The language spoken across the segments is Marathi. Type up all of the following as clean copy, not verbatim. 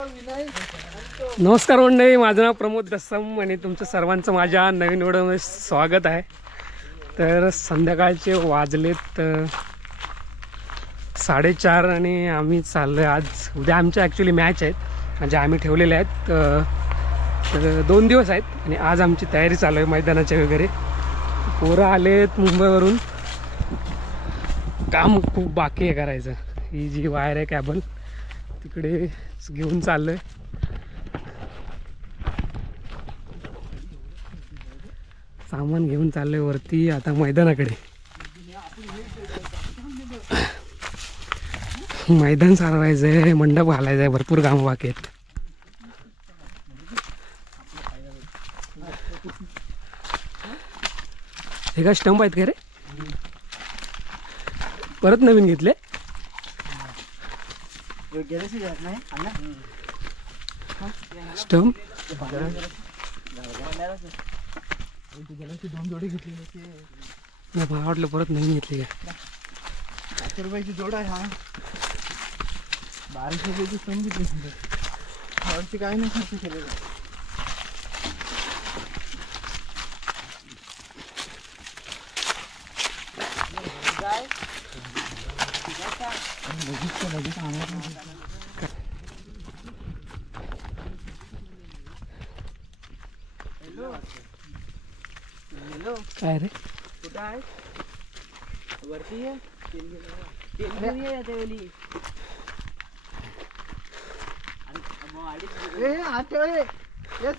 नमस्कार मंडळी, माझं नाव प्रमोद दस्सम आणि तुमचं सर्वांचं माझ्या नवीन व्हिडिओमध्ये स्वागत आहे. तर संध्याकाळचे वाजलेत 4:30 आणि आम्ही चाललो आहे. आज उद्या आमच्या ॲक्च्युली मॅच आहेत, म्हणजे आम्ही ठेवलेले आहेत. तर 2 दिवस आहेत आणि आज आमची तयारी चालू आहे मैदानाच्या वगैरे. पोरं आलेत मुंबईवरून, काम खूप बाकी आहे करायचं. ही जी वायर आहे कॅबल तिकडे घेऊन चाललो आहे. सामान घेऊन चाललोय वरती आता मैदानाकडे. मैदान सारवायचं आहे, मंडप घालायचं आहे, भरपूर कामं बाकी आहेत. हे का स्टंप आहेत का रे? परत नवीन घेतले? स्टंप दोन जोडी घेतली. मला वाटलं परत नवीन घेतली का. 500 रुपयाची जोड आहे. हा 1200 रुपयाची स्टंप घेतली. वरती काही नाही खर्च केलेला. काय रे? कुठं आहे? वरती आहे.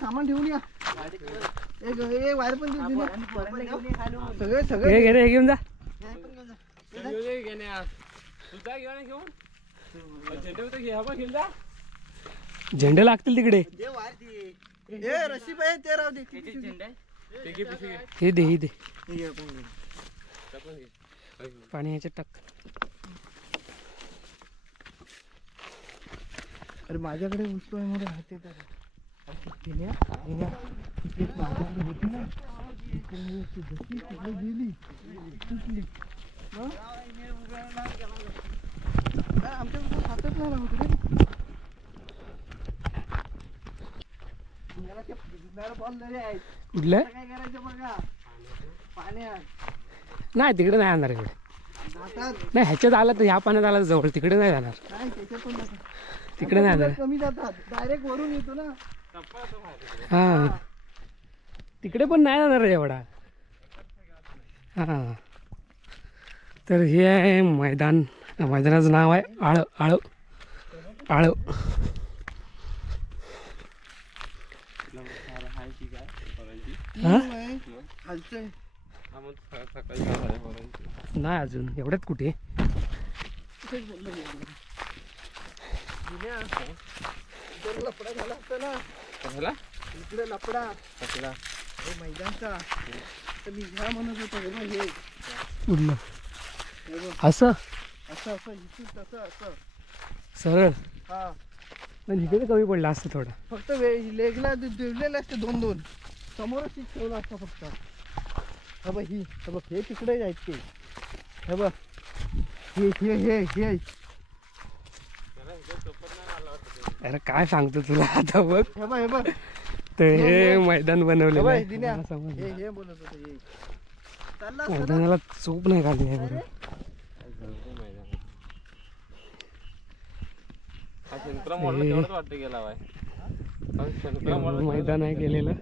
सामान ठेवून या. वायर पण सगळे सगळे हे घे रे, हे घेऊन जा. झेंडे लागतील तिकडे. रशी पाहिजे ते राहू दे. हे दे, हे दे. पाणी ह्याच्यात टाक. अरे माझ्याकडे वस्तू आहे मोठे राहते. होती ना गेली आमच्याकडे हातच नाही राहत रे. कुठलं? काय करायचं बघा. पाण्यात नाही, तिकडे नाही जाणार. इकडे नाही, ह्याच्यात आला तर ह्या पाण्यात आला तर जवळ, तिकडे नाही जाणार. नाही त्याच्यात पण तिकडे नाही जाणार. कमी जातात, डायरेक्ट वरून येतो ना. हां, तिकडे पण नाही जाणार एवढा. हां, तर हे आहे मैदान. मैदानाचं नाव आहे आळ आळ आळ. नाही अजून एवढ्यात कुठे. लपडा झाला असता ना इकडे लपडा मैदानचा. तर मी ह्या म्हणत होतो हे उडलं असं असं असं इथून तसं असं सरळ. हा, पण इकडे कमी पडला असतं थोडं. फक्त लेगला ठेवलेलं असते 2-2 समोरच ठेवलं असतं फक्त. हा बघ ही, हे बघ हे तिकडे जायचे. हे बघ हे हे हे हे अरे काय सांगतो तुला आता बघ. हे बघ हे बघ तर हे मैदान बनवलेलं आहे. दिन्या मला समजलं. हे बोलत होतं हे चालला असता ना. मैदानाला चूप नाही काढली आहे बरोबर. मैदान आहे केलेलं.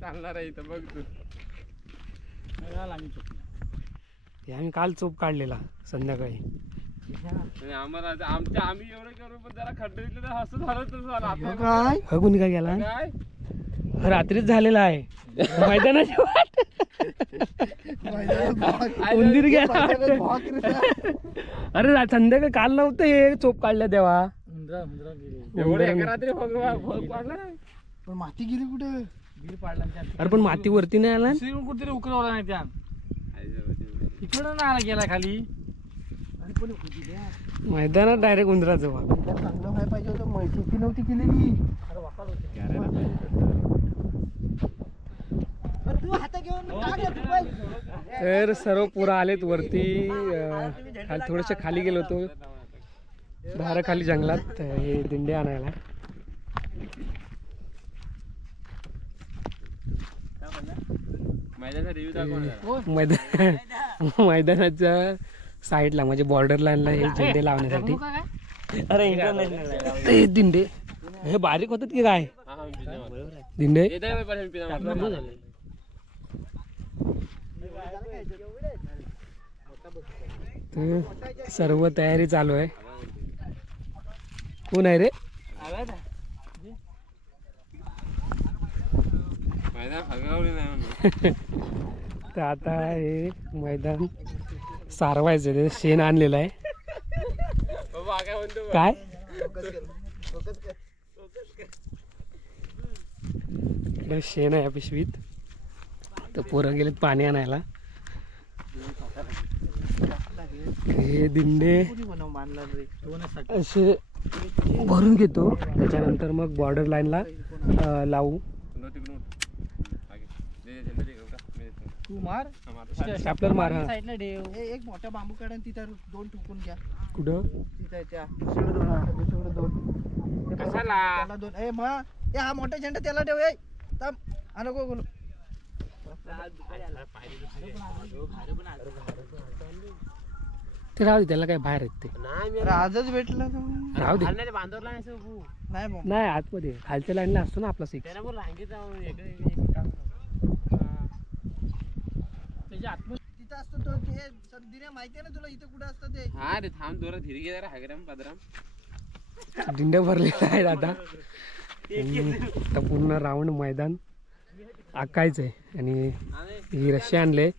चालणार आहे इथं बघ तू. हे आम्ही काल चोप काढलेला संध्याकाळी. आम्हाला आम्ही एवढं करू पण जरा खड्डे दिले तर असं झालं तर झालं. काय हा कोणी काय गेला? काय रात्रीच झालेला आहे मैदानाच्या वाट. उंदीर गेला. अरे संध्याकाळी काल नव्हतं हे चोप काढल्या तेव्हा. एवढे एका रात्री पाडला. पण माती गेली कुठे? अरे पण माती वरती नाही आला. कुठेतरी उकरवला नाही त्या इकडं नाही आला गेला खाली. मैदानात डायरेक्ट उंदराचं भाग. चांगलं व्हायला पाहिजे होतं. शेती नव्हती केलेली. तर सर्व पुरा आलेत वरती. थोडेसे खाली गेलो होतो दाराखाली जंगलात हे दिंडे आणायला. मैदानाचा रिव्ह्यू दाखव ना जरा. मैदानाच्या साईडला म्हणजे बॉर्डर लाईनला हे झेंडे लावण्यासाठी. अरे इंटरनॅशनल ते दिंडे हे बारीक होतात की काय हा, हा, मी पिझ्झा मारतो. दिंडे? येत आहे पण मी पिझ्झा मारतो. तर सर्व तयारी चालू आहे. कोण आहे रे? मैदान हगावली नाही म्हणून. तर आता हे मैदान सारवायचं ते शेण आणलेलं आहे. बाबा काय म्हणतो बा? काय फोकस कर. इकडे शेण आहे या पिशवीत. तर पोरं गेलेत पाणी आणायला. हे दिंडे कोणी बनव मानला रे असे भरून घेतो, त्याच्यानंतर मग बॉर्डर लाईनला लावू. नो तिकडून उठ. आगे. दे, दे, झेंडा दे, गौरा. मी देतो. तू मार. हा, मारतो. आपल्याला मारा. एक मोठा बांबू काढा आणि तिथं दोन ठोकून घ्या. कुठं? तिथं आहे त्या दुसरीकडे दोन. ते कशाला? त्याला दोन. ए मग हा मोठा झेंडा त्याला ठेव. ए थांब. हा नको बोलू. ते राहू दे, त्याला काय बाहेर आहेत ते. अरे आजच भेटलं का? राहू दे. नाही भाऊ. नाही आतमध्ये खालच्या लाईनला असतो ना आपला सिक्स. तिथं असतो तो ते दिने माहिती आहे ना तुला इथं कुठं असतं ते. हा रे थांब दोरा धीरे घे जरा हागराम पदराम. दिंडे भरलेले आहेत आता. आता पूर्ण राऊंड मैदान आकायचं आहे. आणि ही रस्सी आणले.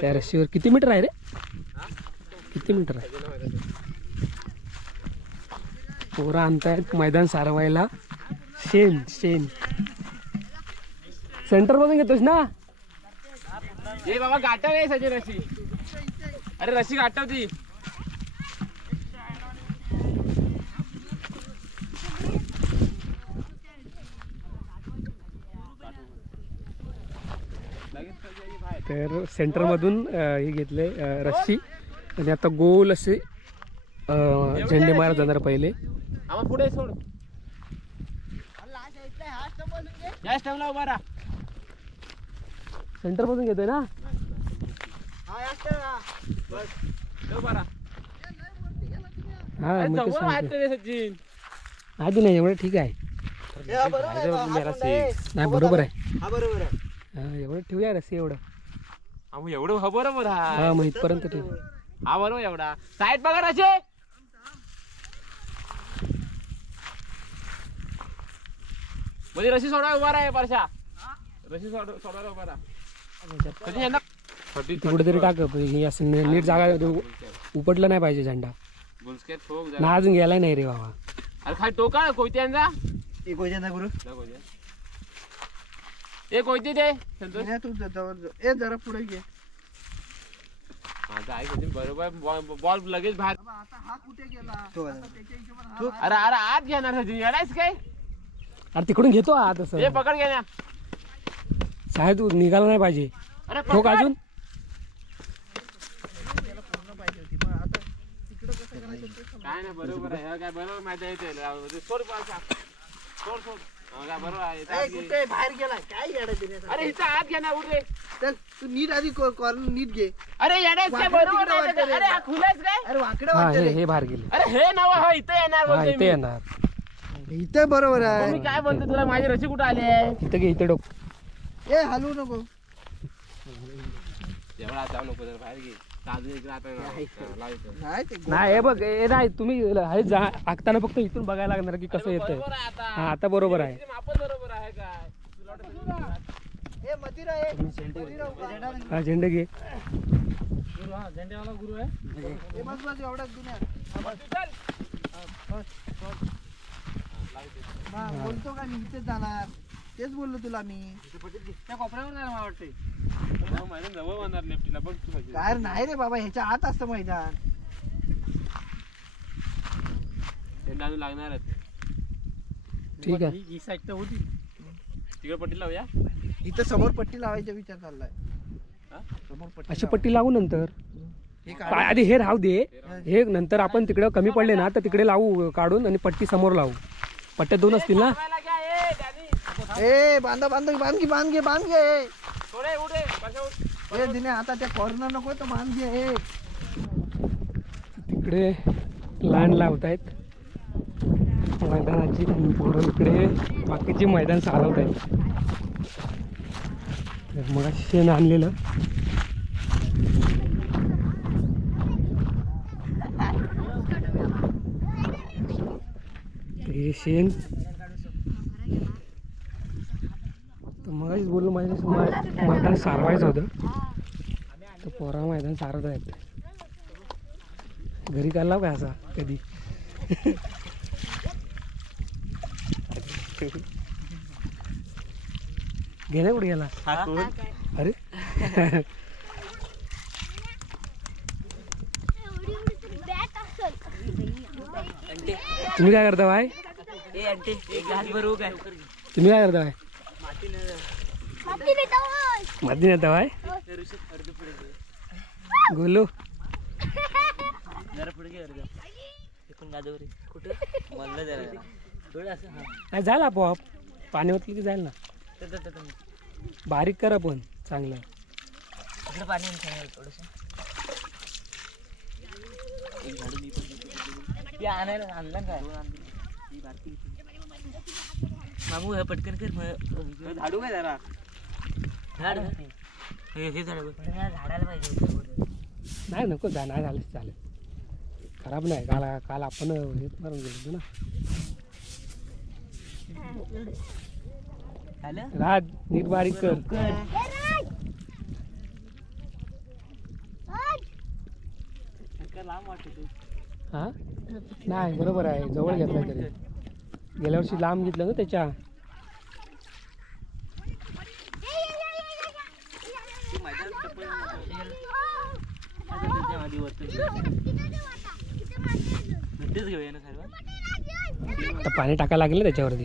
त्या रस्सीवर किती मीटर आहे रे? किती मीटर आहे? पोरं आणतायत मैदान सारवायला. शेण शेण सेंटर मधून घेतोस ना? ए बाबा गाठव आहे सचिन रशी. अरे रशी गाठव ती. तर सेंटरमधून हे घेतले रस्सी. आणि आता गोल असे झेंडे मारत जाणार पहिले. आम्हा पुढे सोड. या स्टॅम्पला उभा राहा. सेंटर मधून घेतोय ना? उभा राहा. हा मग ते जवळ आहेत सांगतो. रे सचिन. आधी नाही एवढं ठीक आहे. नाही बरोबर आहे. हा बरोबर आहे. हा, एवढं ठेवूया रस्सी एवढं. आम्ही एवढं हा बरोबर आहे. हा मग इथपर्यंत ठेवू. हा बरोबर एवढा. साईड बघा रशी. म्हणजे रशी सोडा उभा राहा परशा. रशी सोडा उभा राहा. सचिन यांना ती कुठेतरी टाक. हे असं नीट जागा उपटलं नाही पाहिजे झेंडा. बुलस्केट ठोक जरा. ना अजून गेलाय नाही रे बाबा. अरे खाली टोका कोयत्यांचा. एक वजन गुरु. ए कोयते दे संतोष. तू जवळ ए जरा पुढे घे. माझा ऐक सचिन बरोबर बॉल लगेच बाहेर. आता हा कुठे गेला? त्याच्या हिशोबाने हा अरे अरे आत घेणार सचिन येडायस काय. अरे तिकडून घेतो आत ए असं. पकड घेण्या. साहेब तू निघाला नाही पाहिजे. अरे ठोक पकड. अजून. त्याला पूर्ण पाहिजे होती. मग आता तिकडं कसं करायचं ते समजा. काय नाही बरोबर आहे. हे काय बरोबर माहिती आहे ते. सोड पासा. सोड सोड. हा काय बरोबर आहे. ए, कुठे बाहेर गेला काय येडा दिल्याचा? अरे हिचा आत घ्या ना उठ रे. चल तू नीट आधी कॉर्नर नीट घे. अरे येडायस काय वाकडं बरोबर तिकडं आहे वाटतं ते. रे. अरे हा खुलाच काय. अरे वाकडं हा वाटतं हे रे. हे बाहेर गेले. अरे हे नवा हा इथं येणार हा बोलतोय इथे मी. येणार. इथे बरोबर मी आहे. काय बोलतो तुला माझी रशी कुठं आली आहे. इथं घे इथं डोक. ए हलवू नको. एवढा जाऊ नको जरा बाहेर घे. अजून इकडे आता लावायचं. नाही ते नाही हे बघ हे नाही तुम्ही हे जा आखताना फक्त इथून बघायला लागणार की कसं येतंय. बरोबर आहे आता. हा आता बरोबर आहे. आपण बरोबर आहे काय. तुला वाटतं ए मतीरा आहे. मतीरा उभा. हा झेंडे घे. झेंडेवाला गुरु आहे. ए बस बस एवढाच दुनिया. हा, बोलतो का मी इथेच जाणार. तेच बोललो तुला मी. त्या कोपऱ्यावर नाही मला वाटतंय. मैदान जवळ बांधणार लेफ्टीला बघ तू पाहिजे. काय नाही रे बाबा ह्याच्या आत असतं मैदान. झेंडा अजून लागणारच. ठीक आहे. ही साईड तर होती. तिकडे पट्टी लावूया. इथं समोर पट्टी लावायचा विचार चाललाय. हा? समोर पट्टी अशी पट्टी लावू नंतर. आधी हे राहू दे, हे नंतर आपण तिकडे कमी पडले ना तर तिकडे लावू काढून आणि पट्टी समोर लावू. पट्ट्या 2 असतील ना. ए बांधा बांधा बांध घे थोडे उडे परशा उड. ए दिने आता त्या कॉर्नर नको तर बांध घे. ए तिकडे लँड लावत आहेत मैदानाची आणि पोरं इकडे बाकीची मैदान चालवत आहेत. मग शेण आणलेलं हे शेण तर मगाशीच बोललो माझ्या मैदान सारवायचं होतं तर पोरा मैदान सारवत आहेत. घरी काढला का असा कधी. गेला कुठे गेला अरे. तुम्ही काय करता बाय. तुम्ही काय करता बाय. माती नेता बाय. गोलू नाही जाईल आपोआप पाणी ओतलं की जाईल ना. बारीक करा पण चांगलं. मामू हे पटकन कर झाडू काय जरा झाड हे झाडायला पाहिजे. नाही नको जा, नाही झालं चालेल. खराब नाही. काल आपण हे मारून गेलो ना. राज नीट बारीक कर. हा नाही बरोबर आहे. जवळ घेतला तरी गेल्या वर्षी लांब घेतलं ना त्याच्या. पाणी टाकायला लागेल ना त्याच्यावरती.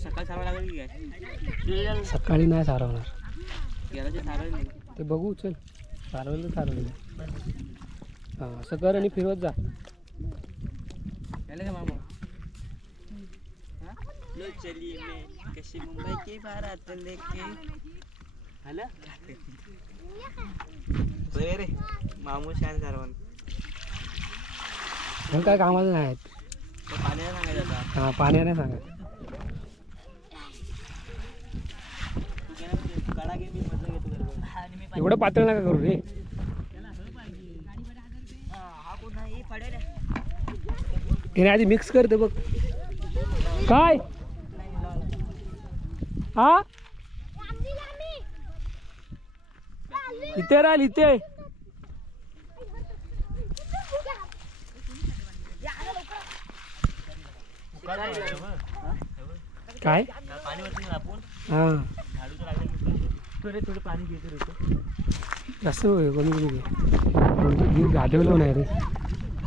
सकाळी सारवा लागेल की काय. सकाळी नाही सारवणार गेल्याचे सारवले ते बघू. चल सारवलं तर सारवलं. हां असं कर आणि फिरवत जा. का मामा लो चली मैं कशी मुंबई की बारात लेके हॅलो बरे रे मामू शान सारवण. हे काय कामाचं नाही आहेत. पाण्याला सांगायचं आता. हां पाण्याने सांगा. काढा घे मी मजा घेतो बरोबर. एवढं पातळ नका करू रे. हा पुन्हा हे पडेल तिने आधी मिक्स करते बघ. काय हा इथे राहील इथे. काय पाणी वरती आपण हां झाडू तर लागेल. थोडं पाणी घेतो जास्त कमी कमी घे. गाजवलं नाही रे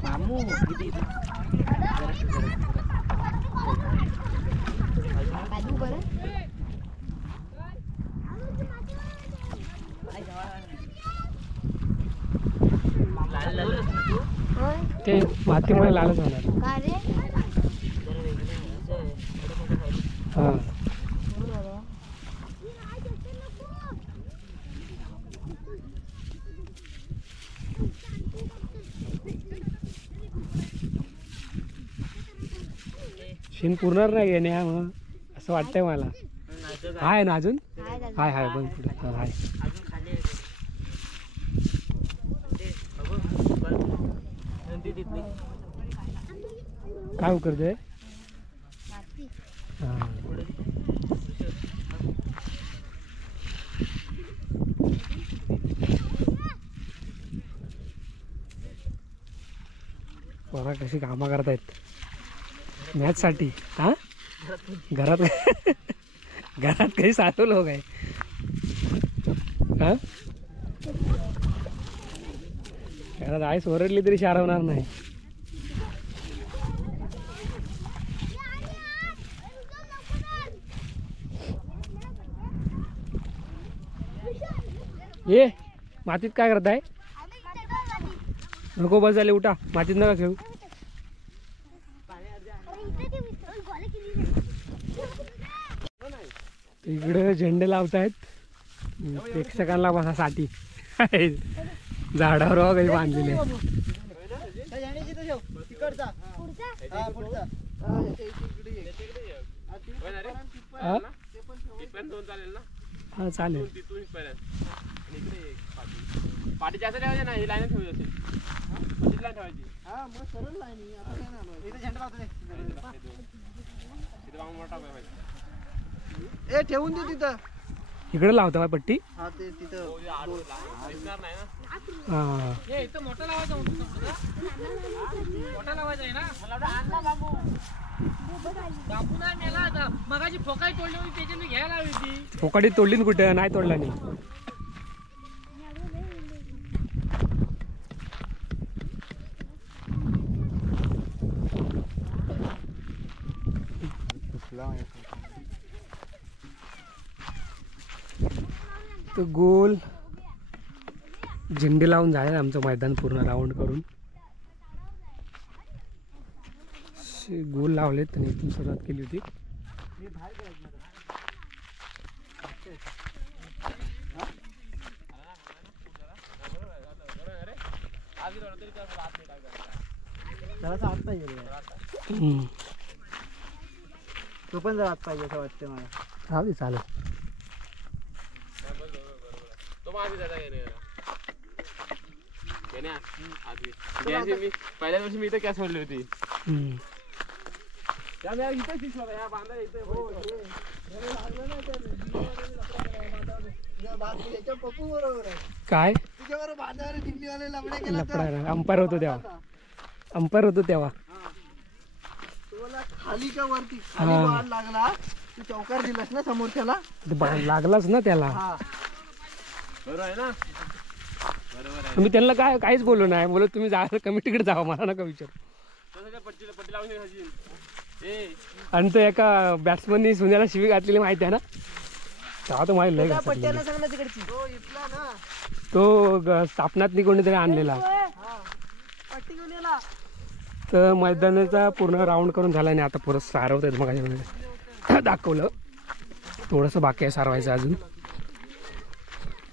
मामू किती ते मातीमुळे लालच होणार. हां शेण पुरणार नाही येणे मग असं वाटतंय मला. हाय ना अजून. हाय हाय बघ पुढे. हाय अजून खाली काय करतोय. हां पोरा कशी कामं करतायत मॅचसाठी. हां घरात घरात काही साठवलं हो काय. हां घरात आईस ओरडली तरी शारवणार नाही. ये मातीत काय करताय. नको बस झाले उठा मातीत नका खेळू. इकडे झेंडे लावतायत प्रेक्षकांना बसासाठी. झाडावर काही बांधलेले. हा चालेल. पाठी जास्त ठेवायची नाही, लाईन ठेवायची ठेवायची. ए ठेवून दे तिथं. इकडे लावता का पट्टी? हा ते तिथं दिसणार नाही ना. हा मोठा लावायचा मोठा लावायचा आहे ना. बापू नाही मेला आता. मगाची फोकाई तोडली होती त्याच्याने घ्यायला हवी ती. फोकाडी तोडली ना कुठे? नाही तोडला नाही. तो गोल झेंडे लावून झाले आमचं मैदान पूर्ण राऊंड करून. गोल लावलेत आणि इथून सुरुवात केली होती. जरासा आत पाहिजे रे. तो पण जरा आत पाहिजे असं वाटतं मला. हा बी चालेल. तो माझी दादा मी पहिल्या वर्षी मी इथे कॅस सोडली होती. इथे फिश होता ह्या बांधा इथे. पप्पू बरोबर आहे. काय तुझ्याबरोबर बांधावर दिल्लीवाले लफडे केला लफडा अंपायर होतो तेव्हा. अंपायर होतो तेव्हा. तुम्हाला खाली का वरती खाली वाढ लागला तू चौकार दिलास ना समोरच्याला. लागलाच ना त्याला. हा बरोबर आहे ना. मी त्यांना काहीच बोललो नाही. बोलत तुम्ही जा कमिटीकडे जावा मला नका विचारू. पट्टी लावून आणि तो एका बॅट्समननी सुन्याला शिवी घातलेली माहिती आहे ना. तेव्हा तो माझी लय घातली. सांग ना तिकडची. तो इथला ना. तो स्थापनात कोणीतरी आणलेला. पट्टी घेऊन येला. तर मैदानाचा पूर्ण राऊंड करून झाला आणि आता परत सारवत आहेत. मग दाखवलं थोडंसं बाकी आहे सारवायचं अजून.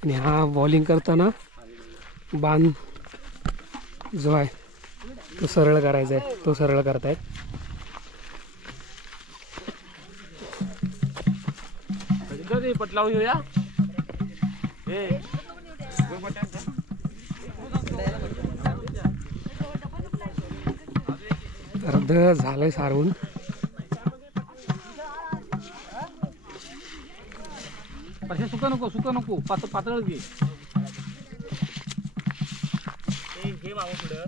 आणि हा बॉलिंग करताना बांध जो आहे तो सरळ करायचा आहे. तो सरळ करतायत. पट लावून घेऊया. अर्ध झालंय सारवून. सुका नको पातळ घे. घे मागं पुढं.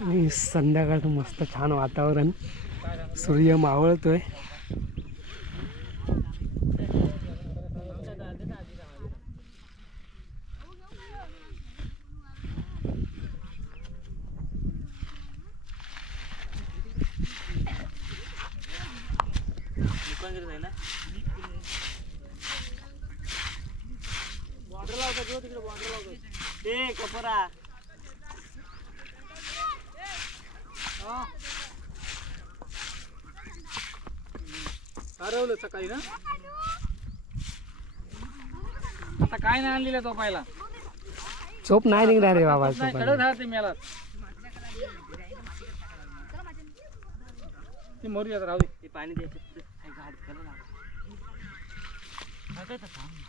आणि संध्याकाळचं मस्त छान वातावरण. सूर्य मावळतोय. कपरा हरवलं सकाळी ना. आता काय नाही आणलेलं तो पाहिला. चोप नाही निघणार रे बाबा. ते मेला ते मरू आता. राहू दे. पाणी द्यायचं.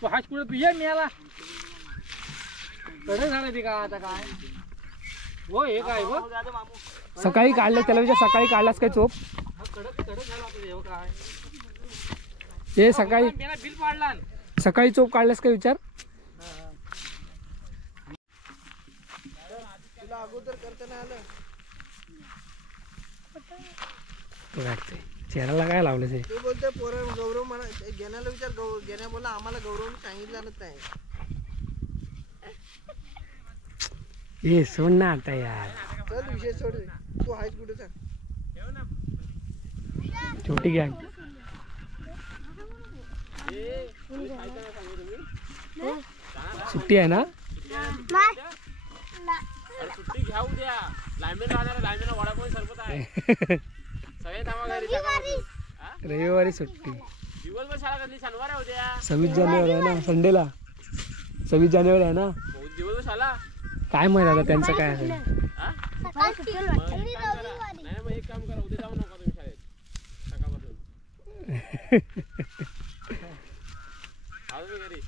तू हाच कुठे तू ये मेला. कडे झालं ते का आता काय. हो हे काय हो सकाळी काढलं त्याला विचार. सकाळी काढलास काय चोप? कडक झाला हे काय. ते सकाळी बिल पाडला. सकाळी चोप काढलास काय विचार. तुला अगोदर करताना आलं. तो वाटतंय चेहऱ्याला काय लावलं ते. तू बोलतोय पोरं गौरव मला घेण्याला विचार. घेण्या बोला आम्हाला गौरवने सांगितलं नाही. हे सोड ना आता यार. चल विषय सोड तू आहेस कुठे सांग. छोटी गॅंग. सुट्टी आहे ना. सुट्टी घ्या उद्या. लायमेन राहणार लायमेन वडापाव सरबत आहे. सगळे थांबा घरी सकाळपासून. रविवारी सुट्टी. दिवसभर शाळा कसली शनिवार आहे उद्या. 26 जानेवारी आहे ना संडेला. 26 जानेवारी आहे ना. दिवसभर शाळा काय माहित आता त्यांचं काय असेल. नाही मग एक काम करा उद्या जाऊ नका तुम्ही शाळेत सकाळपासून. आलो मी घरी.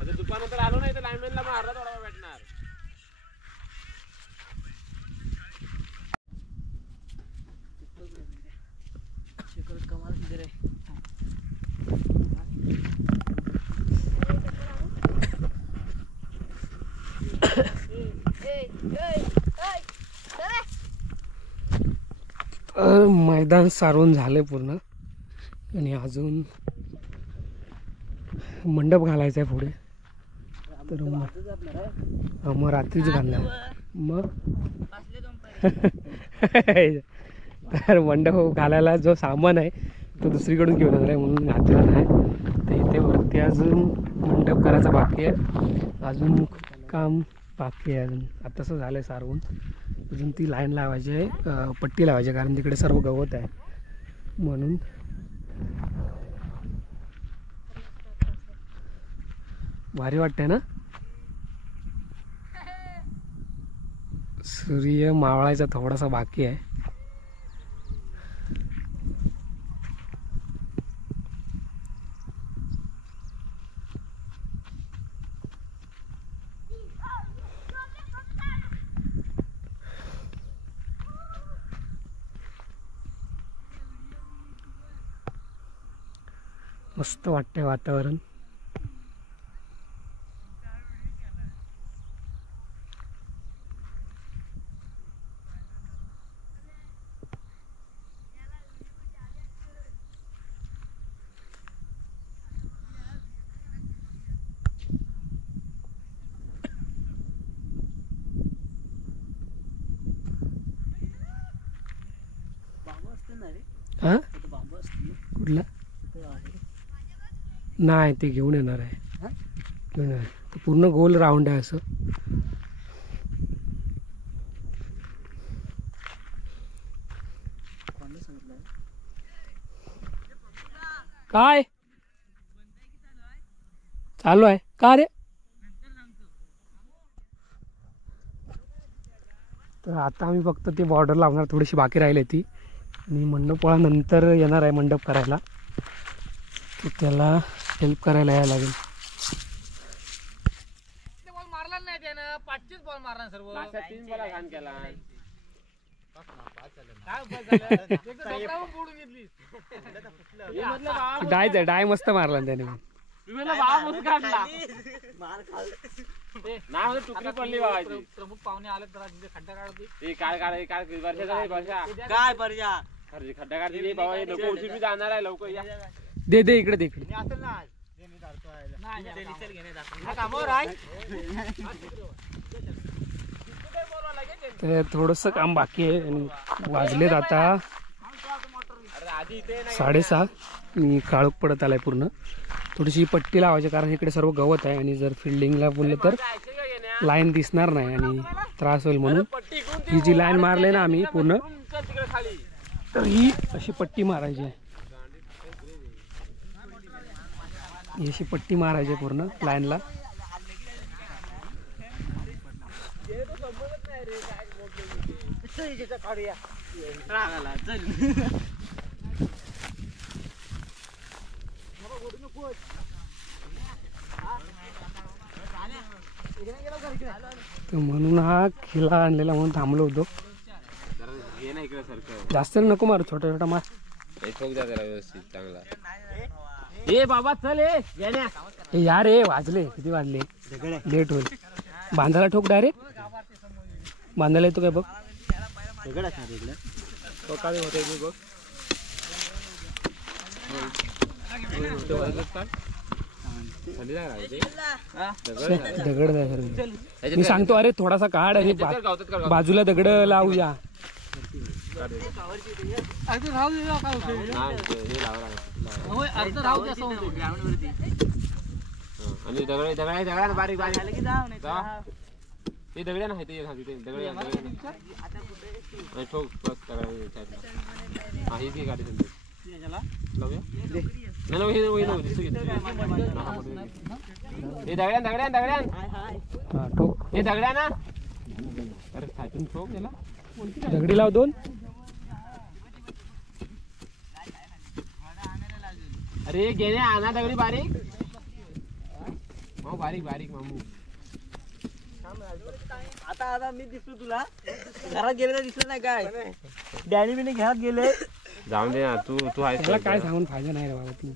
आता दुपारनंतर आलो नाही तर लायमेनला मग अर्धा थोडा भेटणार. कमाल सुंदर आहे. मैदान सारवून झालंय पूर्ण आणि अजून मंडप घालायचा आहे पुढे. तर मग रात्रीच घालणार मग. तर मंडप घालायला जो सामान आहे तो दुसरीकडून घेऊन येणार आहे म्हणून घातला नाही. तर इथे वरती अजून मंडप करायचा बाकी आहे. अजून काम बाकी आहे अजून. आताच झालं आहे सारवून. अजून ती लाईन लावायची आहे, पट्टी लावायची आहे कारण तिकडे सर्व गवत आहे म्हणून. भारी वाटतंय ना. सूर्य मावळायचा थोडासा बाकी आहे. मस्त वाटतंय वातावरण. हा कुठला नाही ते घेऊन येणार आहे. घेऊन येणार ते पूर्ण गोल राऊंड आहे असं. काय चालू आहे का रे. तर आता आम्ही फक्त ते बॉर्डर लावणार थोडीशी बाकी राहिली ती आणि मंडपोळा नंतर येणार आहे मंडप करायला. तर त्याला हेल्प करायला यायला लागेल. बॉल मारला नाही त्यानं 5च बॉल मारला सर्व. 3 बॉल घाण केला. डाय मस्त मारला त्याने. टुकडी पडली बाबाची. प्रमुख पाहुणे आले तर खड्डा काढते. काय पर्या खड्डा काढते बाबा. लोक उशीर जाणार आहे. लवकर या. दे दे इकडे दे इकडे. तर थोडंसं काम बाकी आहे आणि वाजलेत आता 6:30. मी काळोख पडत आलाय पूर्ण. थोडीशी पट्टी लावायची कारण इकडे सर्व गवत आहे आणि जर फिल्डिंगला बोललं तर लाईन दिसणार नाही आणि त्रास होईल म्हणून ही जी लाईन मारली ना आम्ही पूर्ण तर ही अशी पट्टी मारायची आहे. ही अशी पट्टी मारायची पूर्ण लाईनला. म्हणून हा खिला आणलेला म्हणून थांबलो होतो. जास्त नको मारू छोटा छोटा मार. व्यवस्थित चांगला. ए बाबा चल हे यार रे वाजले किती वाजले. लेट होईल. बांधायला ठोक डायरेक्ट. बांधायला येतो काय बघ. काय होतंय बघ. थंडी नाही राहते. दगड आहे सर्व. मी सांगतो अरे थोडासा काढ आणि बाजूला दगड लावूया. अगदी राहू दे ना, काय होतंय? होय, अर्ध राहू दे असं होतंय. आणि दगड दगड दगड बारीक बारीक ते दगड नाही ते दगड ठोक बस दगड. हा ही ती गाडी लावूया. नाही हे दगड्यान दगड्यान दगड्यान हा ठोक. हे दगड्या ना. अरे खायतून ठोक त्याला. दगडी लाव 2. अरे गेले आणा दगडी बारीक. बारीक बारीक मामू. आता मी दिसलो तुला घरात गेलेला दिसलं नाही काय. डॅडी मी घरात गेले. जाऊन दे ना तू तू आहेस. त्याला काय सांगून फायदा नाही रे बाबा. तू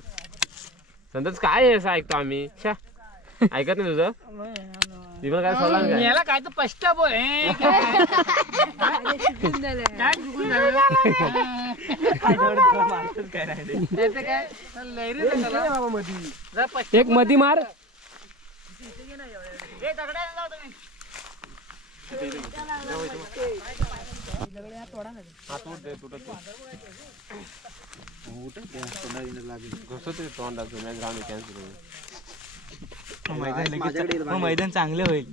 संतच काय असं ऐकतो आम्ही. छा ऐकत नाही तुझं. ती पण काय सोडला काय. याला काय तर स्पष्ट बोल. एक मधी मार. मैदान चांगले होईल.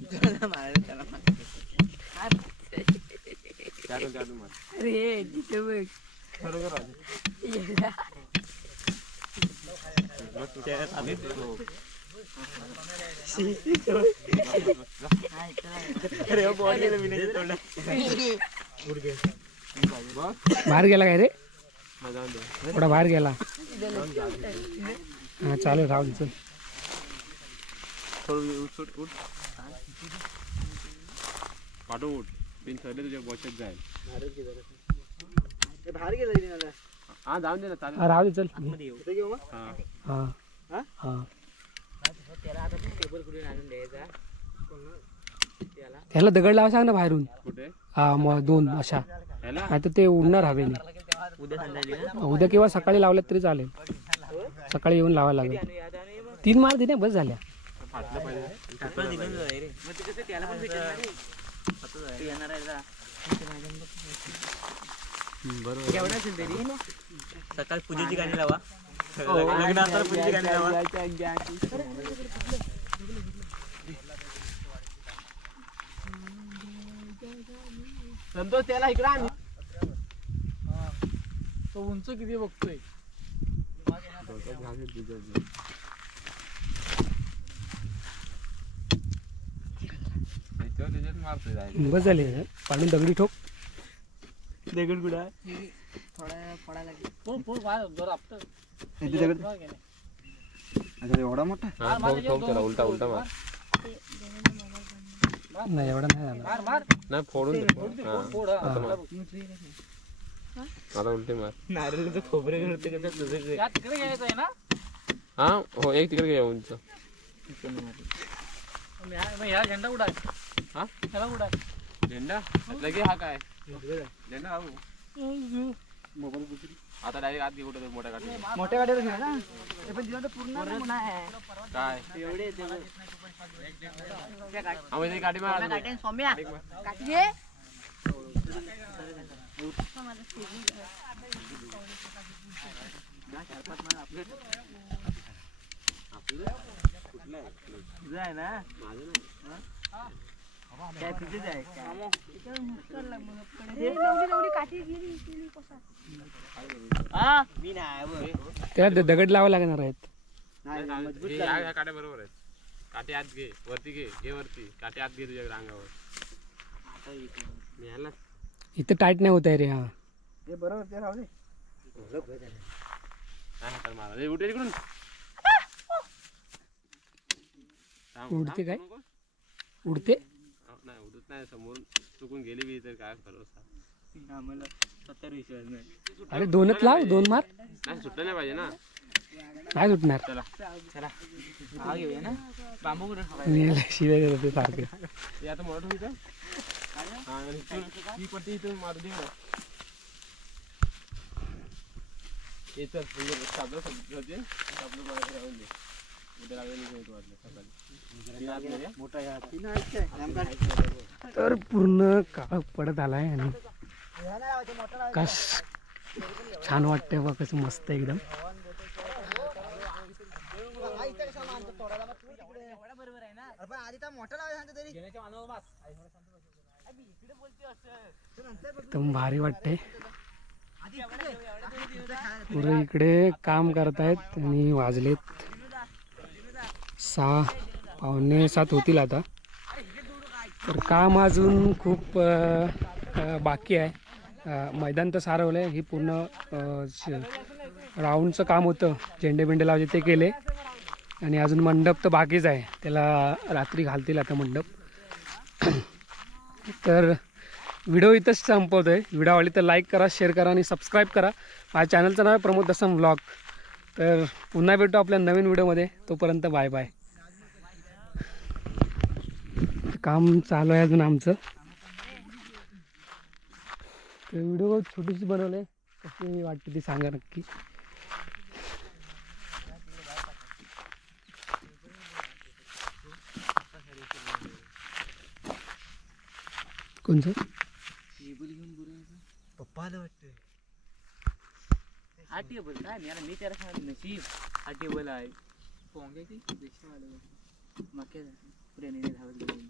बाहेर गेला काय रे. थोडा बाहेर गेला. हा चालेल राहू दे. पाठव उठ. बिन सरले तुझ्या बॉचत जाईल. बाहेर गेला. हा जाऊन दे ना चालेल. हा राहू दे चल. हा हा हा त्याला दगड लावा सांग ना बाहेरून. कुठे हा मग 2 अशा. ह्याला आता ते उडणार हवेने. उद्या किंवा सकाळी लावल्यात तरी चालेल. सकाळी येऊन लावायला लागेल. 3 मार दिले बस झाल्या. फाटलं पाहिजे. सकाळी पूजेची गाणी लावा. लग्नानंतर पूजेची गाणी लावा. संतोष त्याला इकडे आण. तो उंच किती बघतोय. बस झाले. पाडून दगडी ठोक. दगड कुठं एवढा मोठा उलटा उलटा मार. नाही एवढा नाही झाला. नाही फोडून आता उलटे मार. नारळाचं खोबरे होते तिकडे घ्यायचं आहे ना. हा हो एक तिकडे घ्या उंच. ह्या झेंडा उडाय. हा ह्याला उडाय. झेंडा लगे हा काय झेंडा हा. आता डायरेक्ट आत घे कुठे मोठ्या गाडी. मोठ्या गाडीवर घ्या ना. ते पण जिवंत पूर्ण आहे. काय एवढे आम्ही गाडी मार. ना काय तुझेच आहे मी नाही. त्याला दगड लावा लागणार आहेत. ह्या काट्या बरोबर आहेत. काटे आत घे वरती घे वरती काटे आत घे तुझ्या अंगावर. इथं टाईट नाही होत आहे रे. हा हे बरोबर ते राहू दे. मारा उठे तिकडून. उडते काय उडते. नाही उडत नाही. समोर चुकून गेली बी तर काय भरोसा. आम्हाला 70 विश्वास नाही. अरे 2च लाव. 2 मार. नाही सुटलं नाही पाहिजे ना. नाही सुटणार. चला चला हा घेऊया ना. बांबू कुठे मी शिव्या देत होते सारखे. हे आता मोठं होतं. ही पट्टी इथून मारू दे ना. हे चल साधं होते आपलं मला राहून दे. उद्या लागलेली नाही वाटलं सकाळी ती आत मध्ये मोठा ह्या तीन आहेत काय? नेमका तर पूर्ण काळ पडत आलाय आणि कस छान वाटतंय बघ, कसं मस्त एकदम. एकदम भारी वाटतंय. पुरे इकडे काम करतायत आणि वाजलेत 6 पावणे 7 होतील आता. तर काम अजून खूप बाकी आहे. मैदान तर सारवलं आहे. ही पूर्ण राऊंडचं काम होतं, झेंडे बिंडे लावायचे ते केले आणि अजून मंडप तर बाकीच आहे, त्याला रात्री घालतील आता मंडप. तर व्हिडिओ इथंच संपवतो आहे. व्हिडिओ आवडली तर लाईक करा, शेअर करा आणि सबस्क्राईब करा. माझ्या चॅनलचं नाव आहे प्रमोद दसम व्लॉग. तर पुन्हा भेटू आपल्या नवीन व्हिडिओमध्ये. तोपर्यंत बाय बाय. काम चालू आहे अजून आमचं. तर व्हिडिओ छोटीशी बनवले, कशी वाटते ती सांगा नक्की. कोणचं पप्पा आलं वाटतंय. हा टेबल काय मी त्याला सांगितलं नशीब हा टेबल आहे. पोंगे की रिक्षा वाले मग काय पुढे धावत गेले.